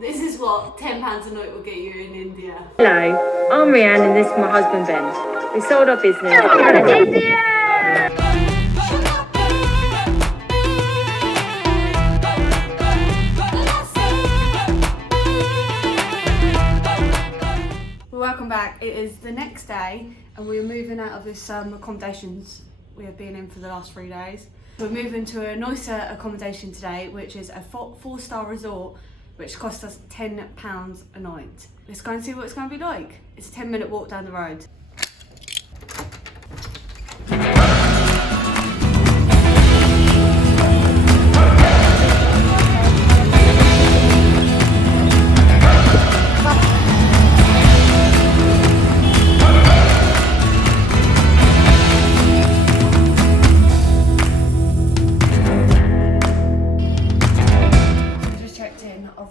This is what £10 a night will get you in India. Hello, I'm Reanne and this is my husband Ben. We sold our business to India! Welcome back. It is the next day and we're moving out of this accommodations we have been in for the last 3 days. We're moving to a nicer accommodation today, which is a 4-star resort, which cost us £10 a night. Let's go and see what it's going to be like. It's a 10-minute walk down the road.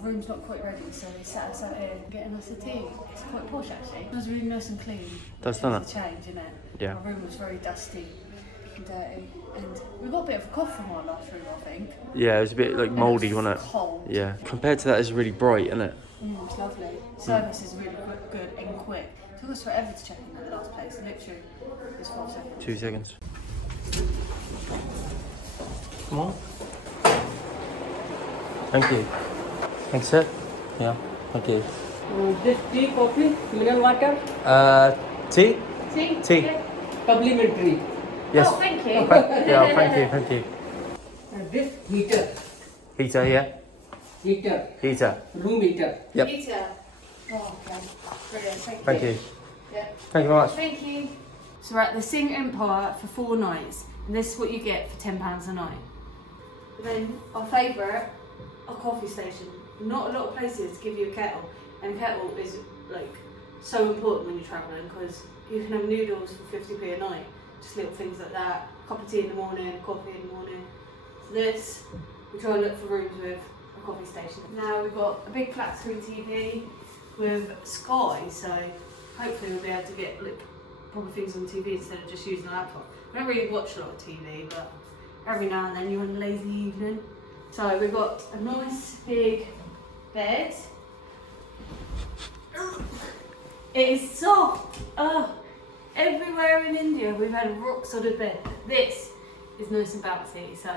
Room's not quite ready, so they sat us out here getting us a tea. It's quite posh actually. It was really nice and clean. That's done it. It's a change, isn't it? Yeah. Our room was very dusty and dirty, and we got a bit of a cough from our last room, I think. Yeah, it was a bit like mouldy, wasn't it? Cold. Yeah. Compared to that, it's really bright, isn't it? It's lovely. Service is really good and quick. It took us forever to check in at the last place. Literally, it was 4 seconds. 2 seconds. Come on. Thank you. Thanks, sir. Yeah, thank you. This tea, coffee, mineral water? Tea? Tea? Tea. Yeah. Complimentary. Yes. Oh, thank you. Yeah, thank you. This heater. Heater, yeah? Heater. Room heater. Yep. Pizza. Oh, okay. Brilliant. Thank you. Yeah. Thank you very much. Thank you. So we're at the Singh Empire for 4 nights, and this is what you get for £10 a night. And then our favourite, a coffee station. Not a lot of places give you a kettle, and a kettle is like so important when you're travelling because you can have noodles for 50p a night, just little things like that. Cup of tea in the morning, coffee in the morning. So this, we try and look for rooms with a coffee station. Now we've got a big flat screen TV with Sky, so hopefully we'll be able to get like proper things on TV instead of just using a laptop. We don't really watch a lot of TV, but every now and then you're on a lazy evening. So we've got a nice big bed. It is soft. Everywhere in India we've had a rock solid bed. This is nice and bouncy, so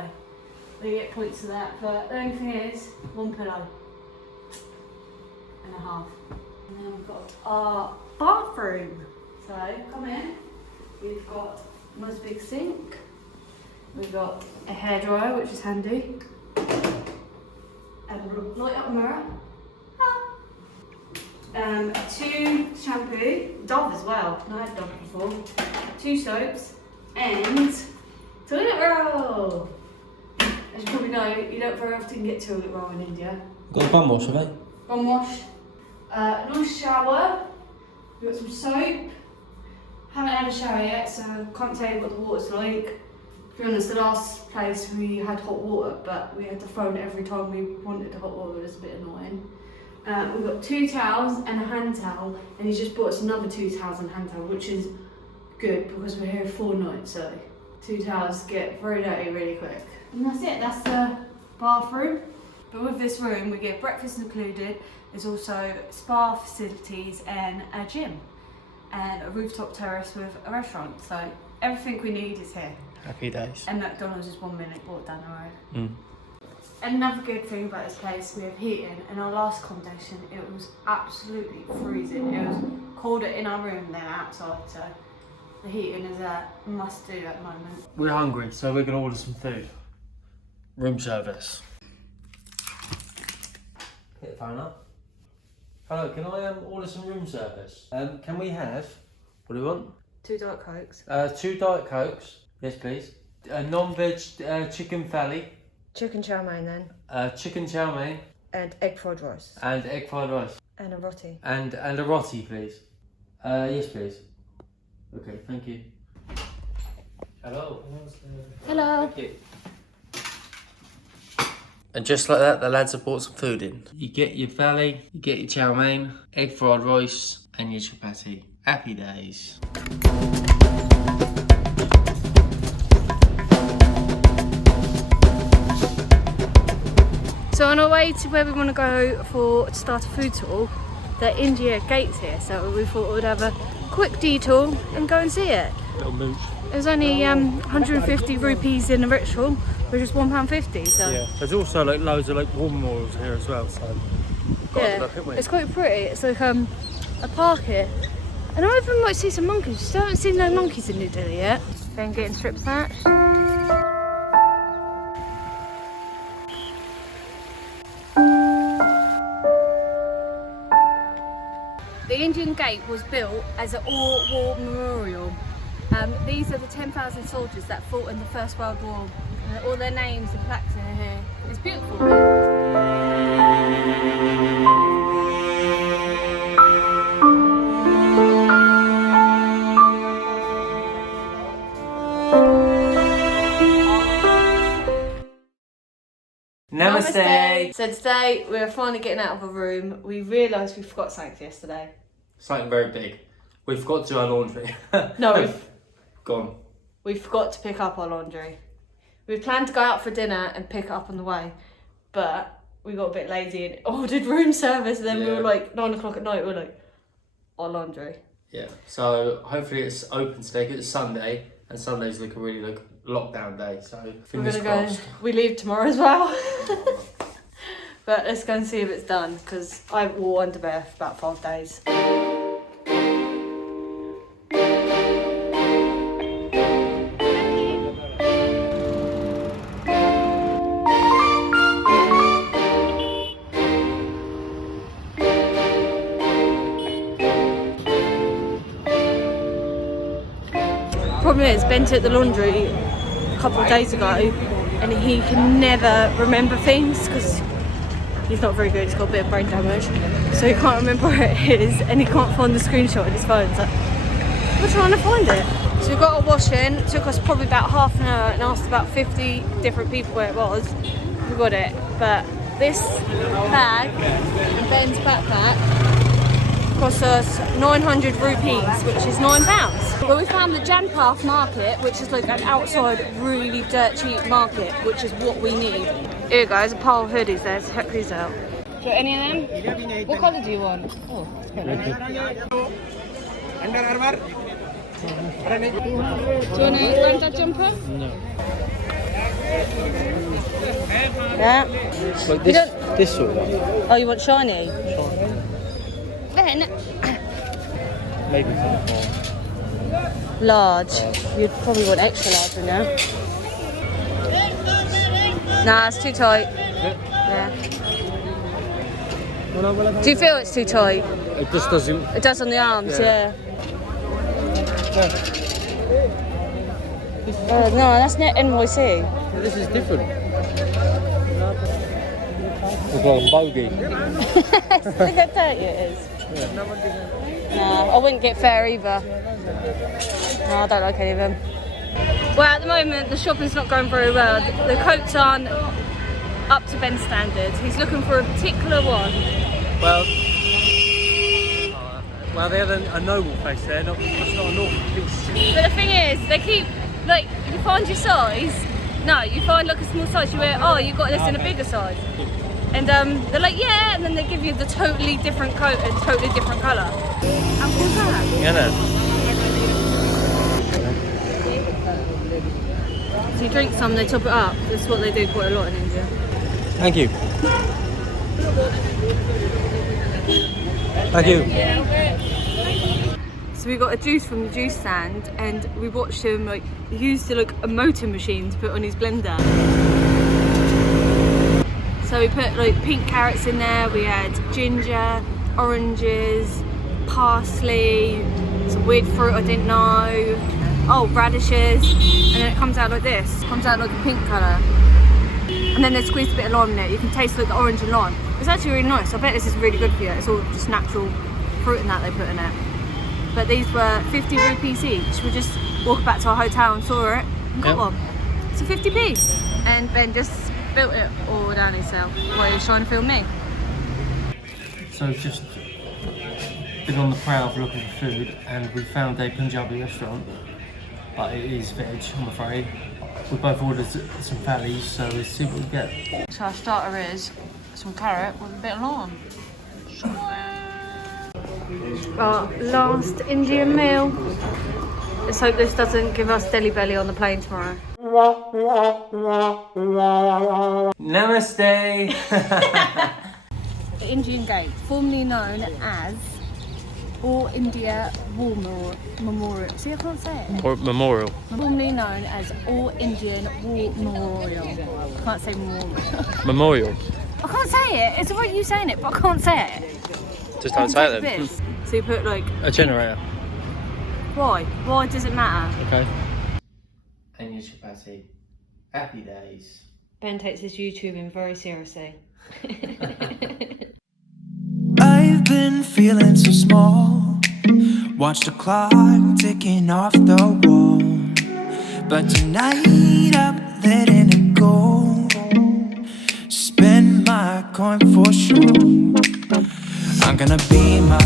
we get points for that. But the only thing is, 1 pillow and a half. And then we've got our bathroom. So come in. We've got a nice big sink. We've got a hairdryer, which is handy. And a light up mirror. 2 shampoo, Dove as well. I had Dove before. 2 soaps and toilet roll. As you probably know, you don't very often get toilet roll in India. Got a bum wash, have they? Bum wash. A nice shower. We've got some soap. Haven't had a shower yet, so can't tell you what the water's like. To be honest, the last place we had hot water, but we had to phone every time we wanted the hot water. It was a bit annoying. We've got 2 towels and a hand towel, and he's just bought us another 2 towels and a hand towel, which is good because we're here 4 nights, so 2 towels get very dirty really quick. And that's it, that's the bathroom. But with this room, we get breakfast included. There's also spa facilities and a gym, and a rooftop terrace with a restaurant. So everything we need is here. Happy days. And McDonald's is 1 minute walk down the road. Mm. Another good thing about this place, we have heating. In our last accommodation, it was absolutely freezing. It was colder in our room than outside, so the heating is a must do at the moment. We're hungry, so we're going to order some food. Room service. Hit the phone up. Hello, can I order some room service? Can we have, what do we want? 2 Diet Cokes. 2 Diet Cokes. Yes, please. Non-veg chicken thali. Chicken chow mein then. Chicken chow mein. And egg fried rice. And egg fried rice. And a roti. And a roti, please. Yes, please. Okay, thank you. Hello. Hello. Thank you. And just like that, the lads have brought some food in. You get your thali, you get your chow mein, egg fried rice, and your chapati. Happy days. So on our way to where we want to go to start a food tour, the India gate's here, so we thought we'd have a quick detour and go and see it. Little mooch. It was only 150 rupees in a rickshaw, which is £1.50. So Yeah. There's also like loads of like war memorials here as well. So yeah, it's quite pretty. It's like a park here, and I even might see some monkeys. Still haven't seen no monkeys in New Delhi yet. Then getting strip snatched. The Indian Gate was built as an all-war memorial. These are the 10,000 soldiers that fought in the First World War. And all their names and plaques are here. It's beautiful. Namaste. So today we're finally getting out of a room. We realised we forgot something yesterday. Something very big. We forgot to do our laundry. No, Gone. we forgot to pick up our laundry. We planned to go out for dinner and pick it up on the way, but we got a bit lazy and ordered room service, and then we were like 9 o'clock at night, we were like, our laundry. Yeah. So hopefully it's open today because it's Sunday, and Sunday's like a really like lockdown day. So We're fingers gonna crossed. go, we leave tomorrow as well. But let's go and see if it's done, because I wore underwear for about 5 days. Problem is, Ben took the laundry a couple of days ago and he can never remember things because he's not very good, he's got a bit of brain damage, so he can't remember where it is and he can't find the screenshot on his phone. So we're trying to find it. So we got our wash in, it took us probably about half an hour and asked about 50 different people where it was. We got it, but this bag and Ben's backpack cost us 900 rupees, which is £9. But we found the Janpath market, which is like an outside really dirt cheap market, which is what we need. Here guys, a pile of hoodies there, so check these out. Do you want any of them? What colour do you want? Oh, it's quite nice. Under Armour? Do you want a granddad jumper? No. Yeah. Like this sort of one. Oh, you want shiny? Then Maybe 24. large. You'd probably want extra large, wouldn't you? Nah, it's too tight. Yeah. Do you feel it's too tight? It just doesn't. It does on the arms, yeah. No, that's not NYC. This is different. It's like a bogey. Look how dirty it is. Nah, I wouldn't get fair either. No, I don't like any of them. Well, at the moment, the shopping's not going very well. The coats aren't up to Ben's standards. He's looking for a particular one. Well, they had a noble face there, not a normal piece. But the thing is, they keep, like, you find your size. No, you find like a small size, you wear, oh, you got this in a bigger size. And they're like, yeah, and then they give you the totally different coat and totally different colour. How cool is that? Yeah, So you drink some, they top it up. That's what they do quite a lot in India. Thank you. Thank you. So we got a juice from the juice stand, and we watched him like he used like a motor machine to put on his blender. So we put like pink carrots in there. We had ginger, oranges, parsley, some weird fruit I didn't know. Oh, radishes, and then it comes out like this. It comes out like a pink colour. And then they squeezed a bit of lime in it. You can taste like the orange and lime. It's actually really nice. I bet this is really good for you. It's all just natural fruit and that they put in it. But these were 50 rupees each. We just walked back to our hotel and saw it and got one. So 50p. And Ben just built it all down himself while he's trying to film me. So just been on the prowl looking for food, and we found a Punjabi restaurant, but it is veg, I'm afraid. We both ordered some fatties, so let's see what we get. So our starter is some carrot with a bit of lime. Our last Indian meal. Let's hope this doesn't give us deli belly on the plane tomorrow. Namaste. The Indian Gate, formerly known as All India War Memorial. See, I can't say it. Or memorial. Formerly known as All Indian War Memorial. I can't say memorial. Memorial. I can't say it. It's about you saying it, but I can't say it. Just don't say it then. This. So you put like, A generator. why? Why does it matter? Okay. And your chapati. Happy days. Ben takes his YouTubing very seriously. I've been feeling so small. Watch the clock ticking off the wall. But tonight I'm letting it go. Spend my coin for sure. I'm gonna be my